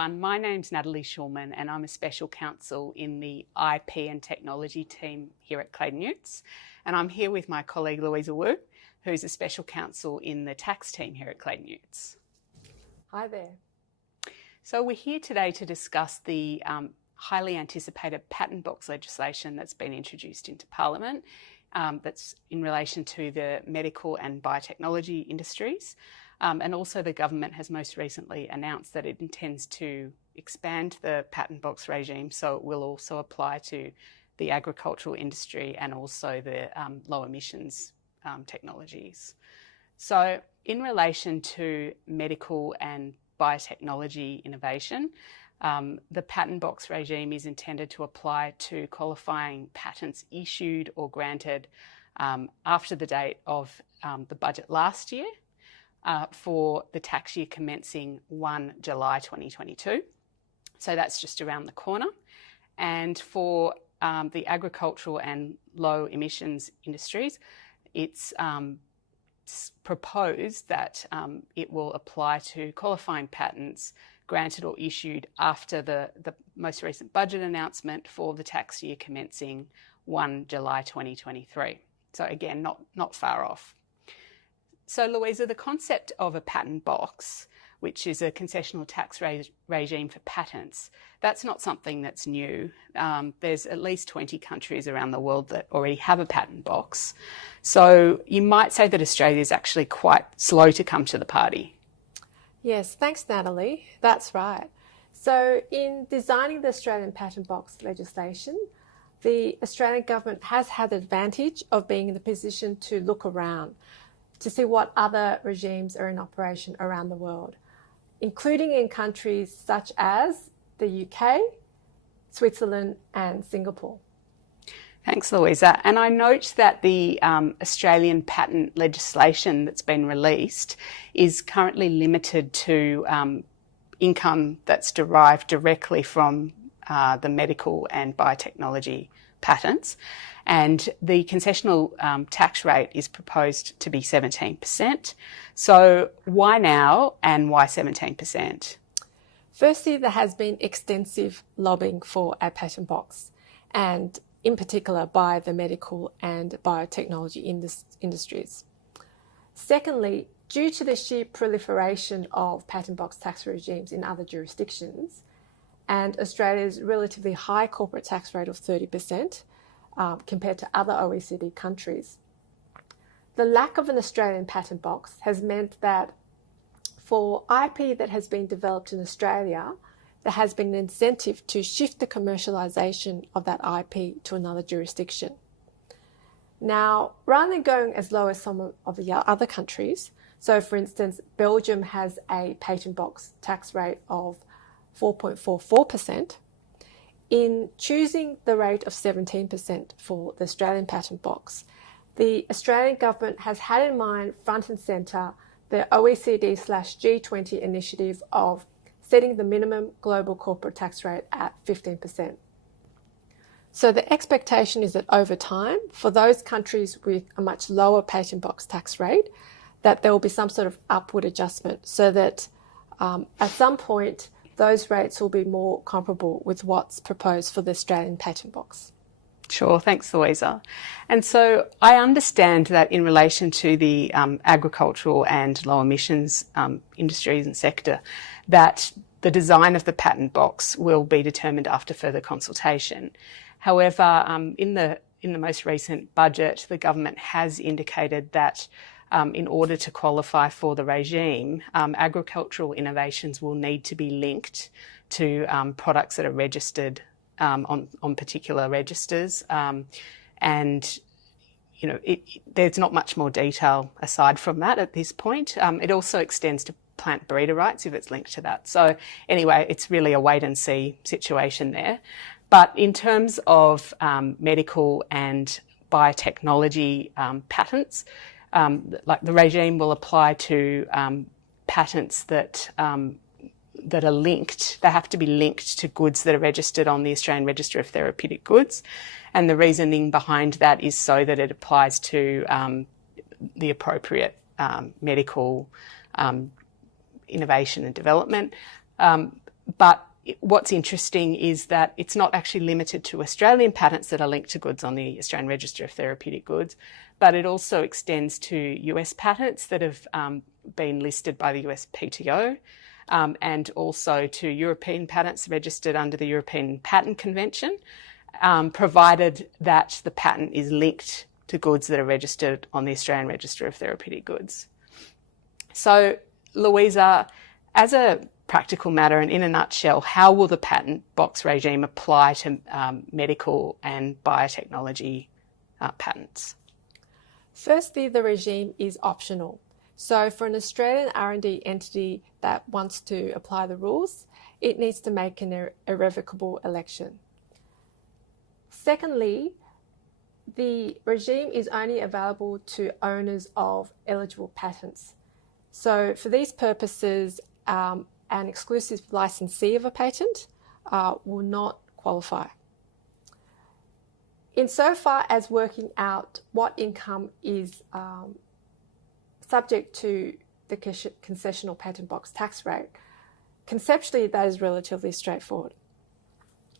everyone. My name's Natalie Shoolman and I'm a Special Counsel in the IP and Technology team here at Clayton Utz. And I'm here with my colleague Louisa, who's a Special Counsel in the Tax team here at Clayton Utz. Hi there. So we're here today to discuss the highly anticipated patent box legislation that's been introduced into Parliament. That's in relation to the medical and biotechnology industries. And also the government has most recently announced that it intends to expand the patent box regime so it will also apply to the agricultural industry and also the low emissions technologies. So in relation to medical and biotechnology innovation, the patent box regime is intended to apply to qualifying patents issued or granted after the date of the budget last year for the tax year commencing 1 July 2022. So that's just around the corner. And for the agricultural and low emissions industries, it's proposed that it will apply to qualifying patents granted or issued after the most recent budget announcement for the tax year commencing 1 July 2023. So again, not far off. So Louisa, the concept of a patent box, which is a concessional tax regime for patents, that's not something that's new. There's at least 20 countries around the world that already have a patent box. So you might say that Australia is actually quite slow to come to the party. Yes, thanks Natalie. That's right. So in designing the Australian patent box legislation, the Australian government has had the advantage of being in the position to look around to see what other regimes are in operation around the world, including in countries such as the UK, Switzerland and Singapore. Thanks, Louisa. And I note that the Australian patent legislation that's been released is currently limited to income that's derived directly from the medical and biotechnology patents. And the concessional tax rate is proposed to be 17%. So why now and why 17%? Firstly, there has been extensive lobbying for a patent box, and in particular by the medical and biotechnology industries. Secondly, due to the sheer proliferation of patent box tax regimes in other jurisdictions and Australia's relatively high corporate tax rate of 30%, compared to other OECD countries, the lack of an Australian patent box has meant that for IP that has been developed in Australia, there has been an incentive to shift the commercialisation of that IP to another jurisdiction. Now, rather than going as low as some of the other countries, so for instance, Belgium has a patent box tax rate of 4.44%, in choosing the rate of 17% for the Australian patent box, the Australian government has had in mind front and centre the OECD/G20 initiative of setting the minimum global corporate tax rate at 15%. So the expectation is that over time, for those countries with a much lower patent box tax rate, that there will be some sort of upward adjustment so that at some point, those rates will be more comparable with what's proposed for the Australian patent box. Sure, thanks Louisa. And so I understand that in relation to the agricultural and low emissions industries and sector, that the design of the patent box will be determined after further consultation. However, in the most recent budget, the government has indicated that in order to qualify for the regime, agricultural innovations will need to be linked to products that are registered on particular registers. And, you know, there's not much more detail aside from that at this point. It also extends to plant breeder rights if it's linked to that. So anyway, it's really a wait and see situation there. But in terms of medical and biotechnology patents, like the regime will apply to patents that are linked. They have to be linked to goods that are registered on the Australian Register of Therapeutic Goods. And the reasoning behind that is so that it applies to the appropriate medical innovation and development. But what's interesting is that it's not actually limited to Australian patents that are linked to goods on the Australian Register of Therapeutic Goods, but it also extends to US patents that have been listed by the US PTO, and also to European patents registered under the European Patent Convention, provided that the patent is linked to goods that are registered on the Australian Register of Therapeutic Goods. So, Louisa, as a practical matter and in a nutshell, how will the patent box regime apply to medical and biotechnology patents? Firstly, the regime is optional. So for an Australian R&D entity that wants to apply the rules, it needs to make an irrevocable election. Secondly, the regime is only available to owners of eligible patents. So for these purposes, an exclusive licensee of a patent will not qualify. Insofar as working out what income is subject to the concessional patent box tax rate, conceptually that is relatively straightforward.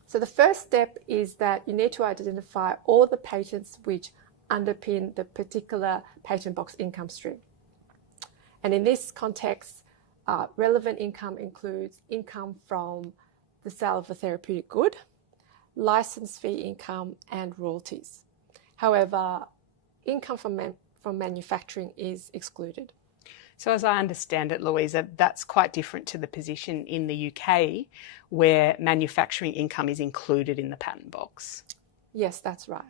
So the first step is that you need to identify all the patents which underpin the particular patent box income stream. And in this context, relevant income includes income from the sale of a therapeutic good, license fee income, and royalties. However, income from manufacturing is excluded. So as I understand it, Louisa, that's quite different to the position in the UK where manufacturing income is included in the patent box. Yes, that's right.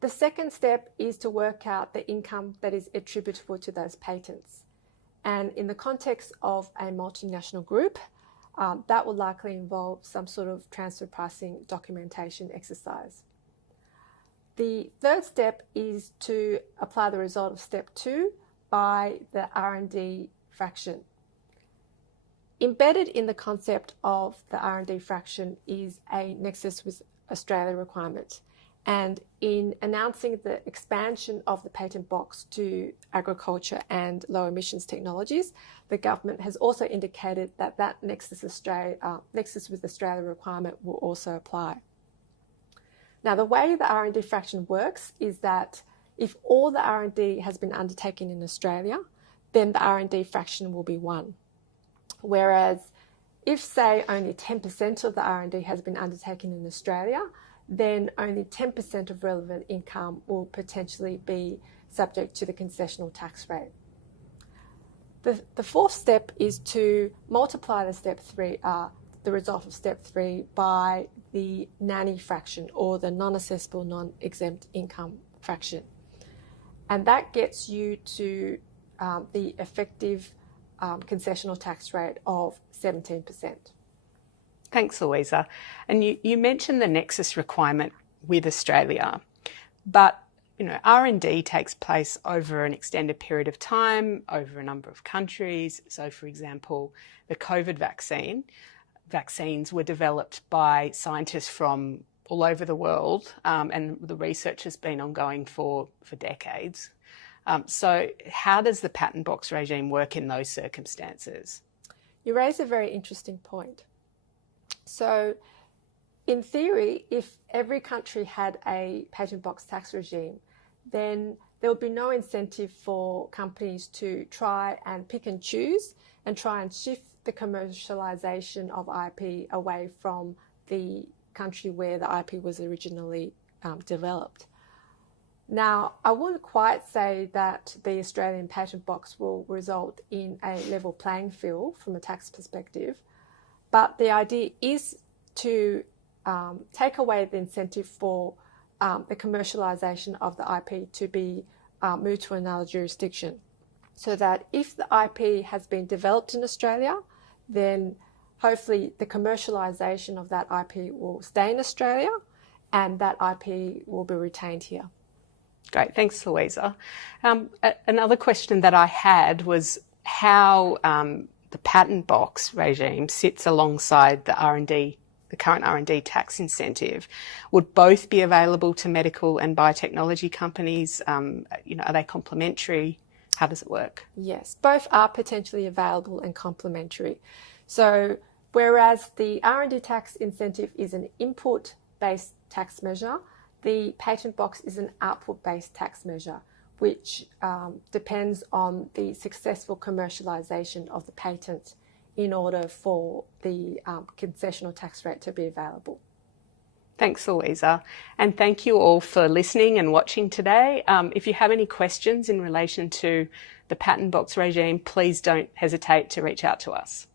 The second step is to work out the income that is attributable to those patents. And in the context of a multinational group, that will likely involve some sort of transfer pricing documentation exercise. The third step is to apply the result of step 2 by the R&D fraction. Embedded in the concept of the R&D fraction is a nexus with Australia requirement. And in announcing the expansion of the patent box to agriculture and low emissions technologies, the government has also indicated that that nexus with Australia requirement will also apply. Now, the way the R&D fraction works is that if all the R&D has been undertaken in Australia, then the R&D fraction will be 1. Whereas if, say, only 10% of the R&D has been undertaken in Australia, then only 10% of relevant income will potentially be subject to the concessional tax rate. The fourth step is to multiply the result of step 3 by the nanny fraction, or the non-assessable non-exempt income fraction. And that gets you to the effective concessional tax rate of 17%. Thanks, Louisa. And you mentioned the nexus requirement with Australia, but R&D takes place over an extended period of time, over a number of countries. So, for example, the COVID vaccines were developed by scientists from all over the world, and the research has been ongoing for decades. So how does the patent box regime work in those circumstances? You raise a very interesting point. So in theory, if every country had a patent box tax regime, then there would be no incentive for companies to try and pick and choose and try and shift the commercialization of IP away from the country where the IP was originally developed. Now, I wouldn't quite say that the Australian patent box will result in a level playing field from a tax perspective, but the idea is to take away the incentive for the commercialisation of the IP to be moved to another jurisdiction, so that if the IP has been developed in Australia, then hopefully the commercialisation of that IP will stay in Australia and that IP will be retained here. Great, thanks, Louisa. Another question that I had was how the patent box regime sits alongside the R&D, the current R&D tax incentive. Would both be available to medical and biotechnology companies? Are they complementary? How does it work? Yes, both are potentially available and complementary. So whereas the R&D tax incentive is an input-based tax measure, the patent box is an output-based tax measure, which depends on the successful commercialisation of the patent in order for the concessional tax rate to be available. Thanks, Louisa. And thank you all for listening and watching today. If you have any questions in relation to the patent box regime, please don't hesitate to reach out to us.